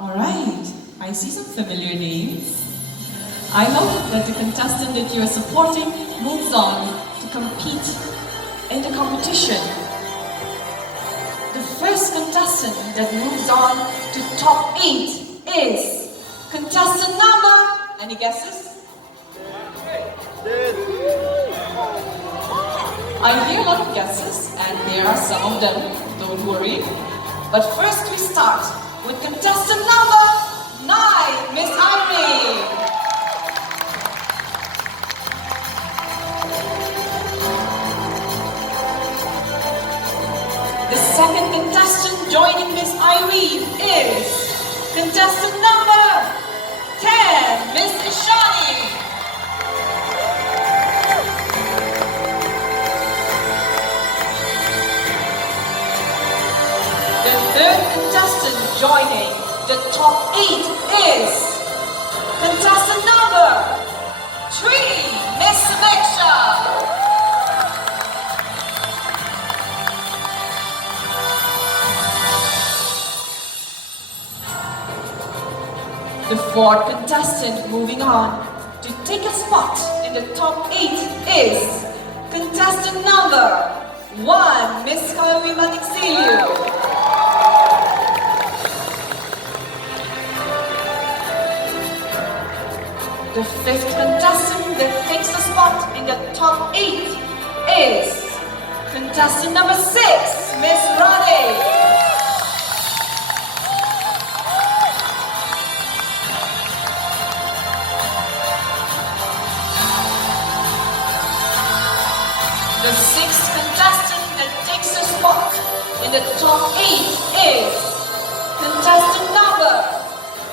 Alright, I see some familiar names. I hope that the contestant that you are supporting moves on to compete in the competition. The first contestant that moves on to top 8 is contestant number... Any guesses? I hear a lot of guesses, and there are some of them, don't worry. But first we start with contestant number 9, Miss Irene. The second contestant joining Miss Irene is contestant number 10, Miss Ishani. The third contestant joining the top 8 is contestant number 3, Miss Sameksha. The fourth contestant moving on to take a spot in the top 8 is contestant number 1, Miss Kohima. The fifth contestant that takes the spot in the top 8 is contestant number 6, Miss Rade. The sixth contestant that takes the spot in the top 8 is contestant number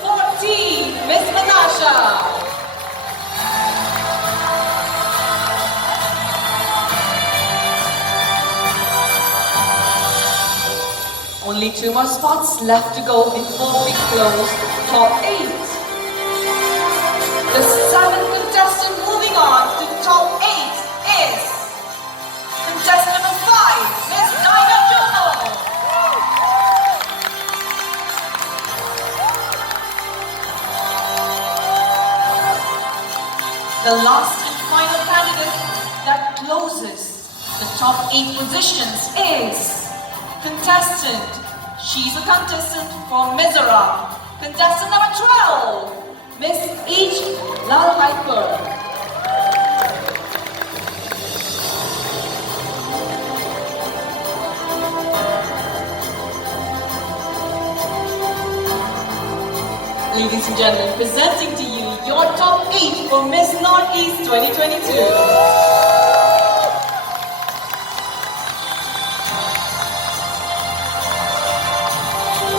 14, Miss Manasha. Only 2 more spots left to go before we close top 8. The seventh contestant moving on to top 8 is contestant number 5, Miss Dinah Jono. The last and final candidate that closes the top 8 positions is contestant. She's a contestant for Mizoram. Contestant number 12, Miss H. Lalhaiper. Ladies and gentlemen, presenting to you your top 8 for Miss Northeast 2022.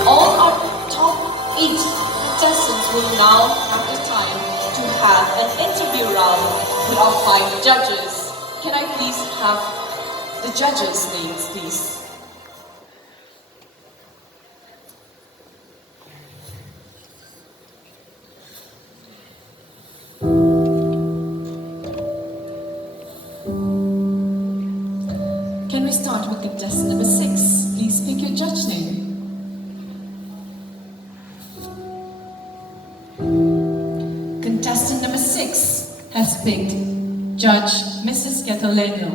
All our top 8 contestants will now have the time to have an interview round with our 5 judges. Can I please have the judges' names, please? Can we start with contestant number 6? Please pick your judge name. Contestant number 6 has picked Judge Mrs. Cataleno.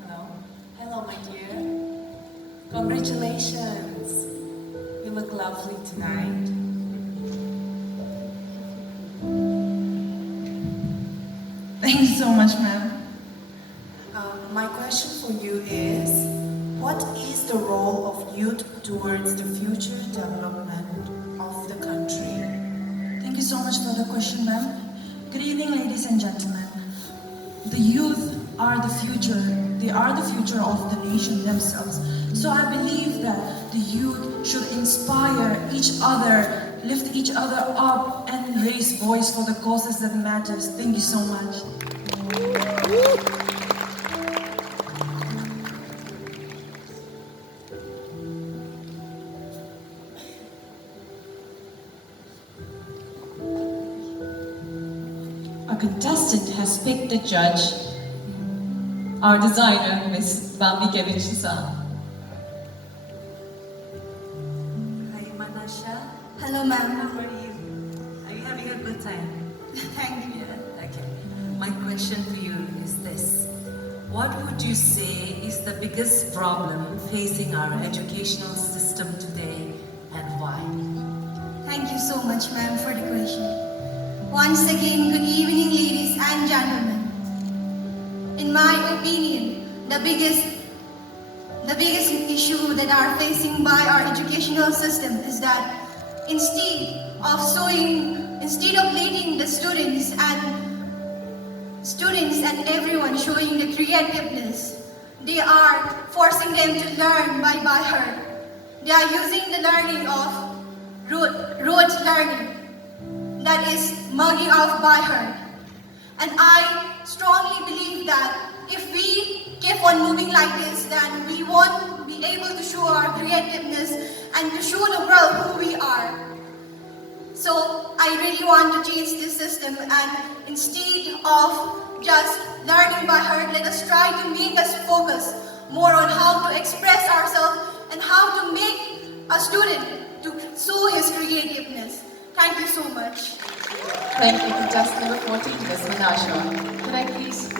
Hello. Hello, my dear. Congratulations. You look lovely tonight. Thank you so much, ma'am. My question for you is, what is the role of youth towards the future development of the country? Thank you so much for the question, ma'am. Good evening, ladies and gentlemen. The youth are the future. They are the future of the nation themselves. So I believe that the youth should inspire each other, lift each other up, and raise voice for the causes that matters. Thank you so much. Our contestant has picked the judge, our designer, Ms. Bambi Kevin-san. Asha. Hello, ma'am. How are you? Are you having a good time? Thank you. Okay. My question to you is this. What would you say is the biggest problem facing our educational system today and why? Thank you so much, ma'am, for the question. Once again, good evening, ladies and gentlemen. In my opinion, the biggest issue that are facing by our educational system is that instead of letting the students and everyone showing the creativeness, they are forcing them to learn by heart. They are using the learning of rote learning, that is mugging off by heart. And I strongly believe that if we keep on moving like this, then we won't be able to show our creativeness and to show the world who we are. So I really want to change this system, and instead of just learning by heart, let us try to make us focus more on how to express ourselves and how to make a student to show his creativeness. Thank you so much. Thank you, contestant number 14, Ms. Manasha. Can I please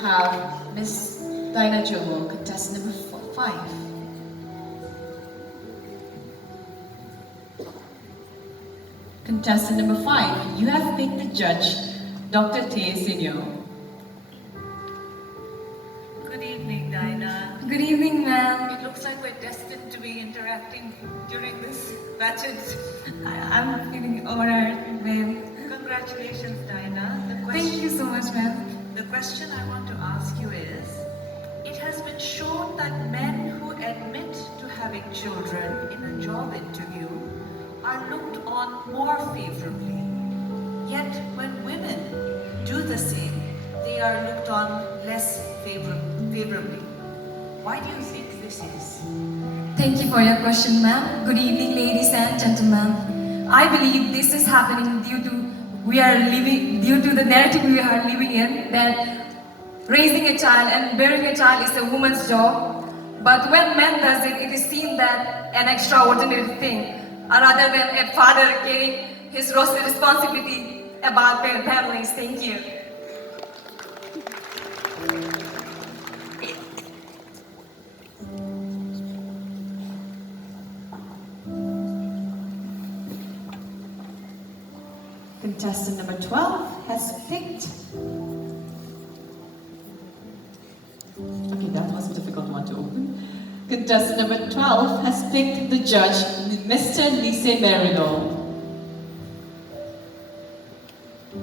have Ms. Dinah Jomo, contestant number 5? Contestant number 5, you have picked the judge, Dr. Tay Sinyo. Good evening, Dinah. Good evening, ma'am. It looks like we're destined to be interacting during this pageant. I'm feeling honored, ma'am. Congratulations, Dinah. Thank you so much, ma'am. The question I want to ask you is, it has been shown that men who admit to having children in a job interview are looked on more favorably. Yet when women do the same, they are looked on less favorably. Why do you think this is? Thank you for your question, ma'am. Good evening, ladies and gentlemen. I believe this is happening due to the narrative we are living in, that raising a child and bearing a child is a woman's job. But when man does it, it is seen that an extraordinary thing, rather than a father carrying his responsibility about their families. Thank you. Contestant number 12 has picked... Okay, that was a difficult one to open. Contestant number 12 has picked the judge, Mr. Lise Merido.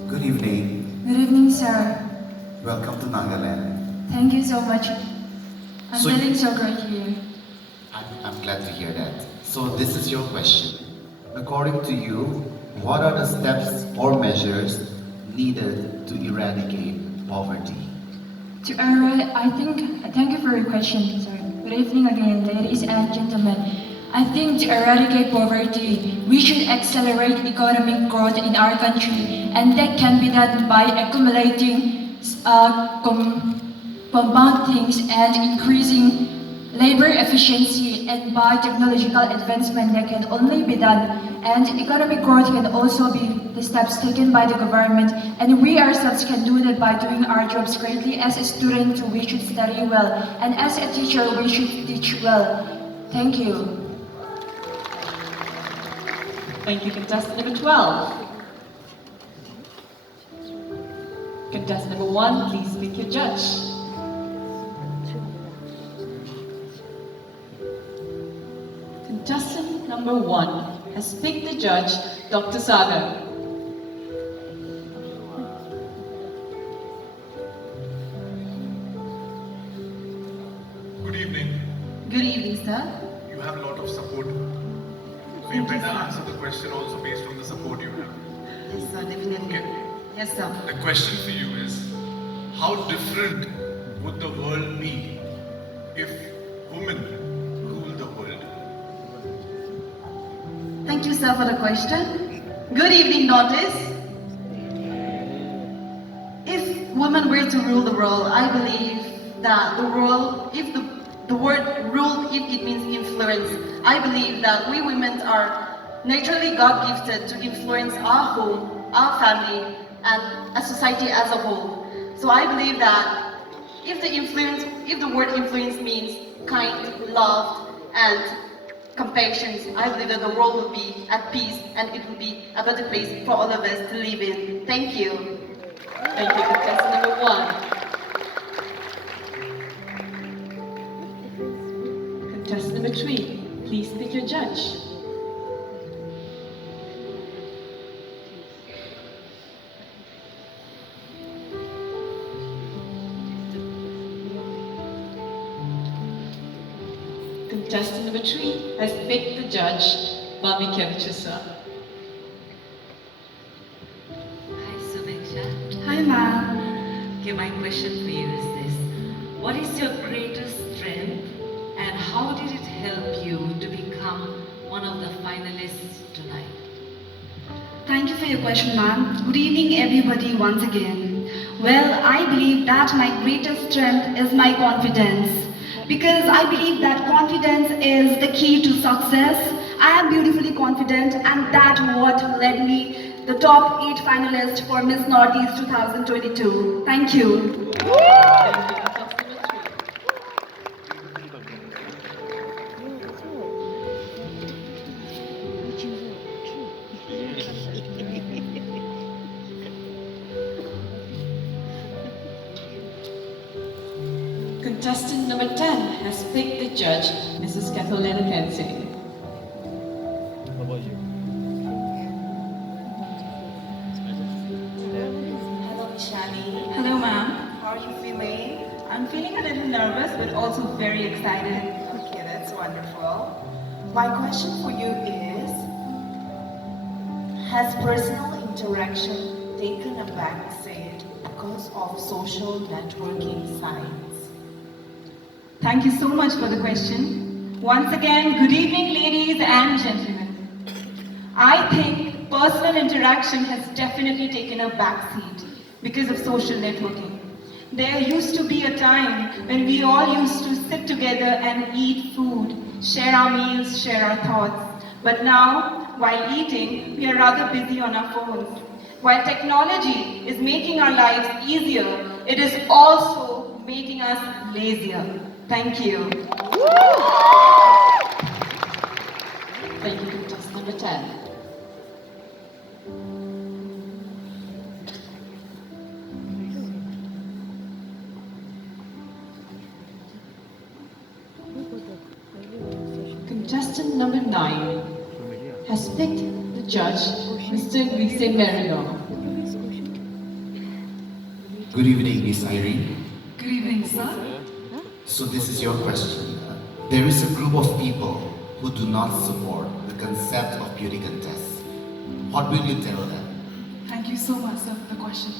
Good evening. Good evening, sir. Welcome to Nagaland. Thank you so much. I'm So- feeling so great here. I'm glad to hear that. So this is your question. According to you, what are the steps or measures needed to eradicate poverty? Thank you for your question, sir. Good evening again, ladies and gentlemen. I think to eradicate poverty, we should accelerate economic growth in our country, and that can be done by accumulating compound things and increasing labor efficiency, and by technological advancement that can only be done, and economic growth can also be the steps taken by the government, and we ourselves can do that by doing our jobs greatly. As a student, we should study well, and as a teacher, we should teach well. Thank you. Thank you, contestant number 12. Contestant number 1, please pick your judge. Contestant number 1 has picked the judge, Dr. Sagar. Good evening. Good evening, sir. You have a lot of support. So you better answer the question also based on the support you have. Yes, sir, definitely. Okay? Yes, sir. The question for you is, how different would the world be if women rule the world? Thank you, sir, for the question. Good evening, daughters. If women were to rule the world, I believe that the world, if the word rule, if it means influence, I believe that we women are naturally God gifted to influence our home, our family, and a society as a whole. So I believe that if the word influence means kind, love, and compassion, I believe that the world will be at peace and it will be a better place for all of us to live in. Thank you. Thank you, contestant number 1. Contestant number 3, please pick your judge. Contestant number 3 has picked the judge, Mami Kevchusa. Hi, Sumeksha. Hi, ma'am. Okay, my question for you is this. What is your greatest strength and how did it help you to become one of the finalists tonight? Thank you for your question, ma'am. Good evening, everybody, once again. Well, I believe that my greatest strength is my confidence. Because I believe that confidence is the key to success. I am beautifully confident, and that's what led me the top 8 finalists for Miss Northeast 2022. Thank you. Contestant number 10 has picked the judge, Mrs. Catalina Pense. Hello, Mishali. Hello, ma'am. How are you feeling? I'm feeling a little nervous, but also very excited. Okay, that's wonderful. My question for you is, has personal interaction taken a backseat because of social networking sites? Thank you so much for the question. Once again, good evening, ladies and gentlemen. I think personal interaction has definitely taken a backseat because of social networking. There used to be a time when we all used to sit together and eat food, share our meals, share our thoughts. But now, while eating, we are rather busy on our phones. While technology is making our lives easier, it is also making us lazier. Thank you. Thank you, contestant number 10. Contestant number 9 has picked the judge, Mr. Luis Merio. Good evening, Miss Irene. Good evening, sir. So this is your question. There is a group of people who do not support the concept of beauty contests. What will you tell them? Thank you so much, sir, for the question.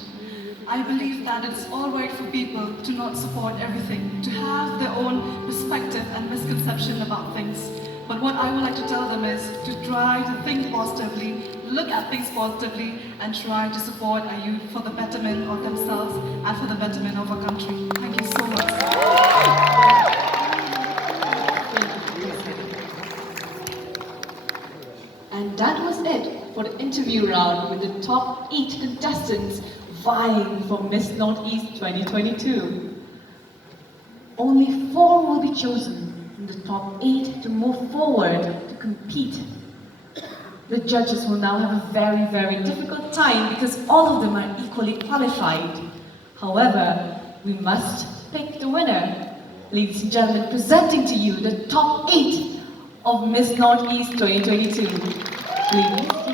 I believe that it's all right for people to not support everything, to have their own perspective and misconception about things. But what I would like to tell them is to try to think positively, look at things positively, and try to support our youth for the betterment of themselves and for the betterment of our country. Thank you so much. And that was it for the interview round with the top 8 contestants vying for Miss Northeast 2022. Only 4 will be chosen from the top 8 to move forward to compete. The judges will now have a very, very difficult time because all of them are equally qualified. However, we must pick the winner. Ladies and gentlemen, presenting to you the top 8 of Miss Northeast 2022. Please.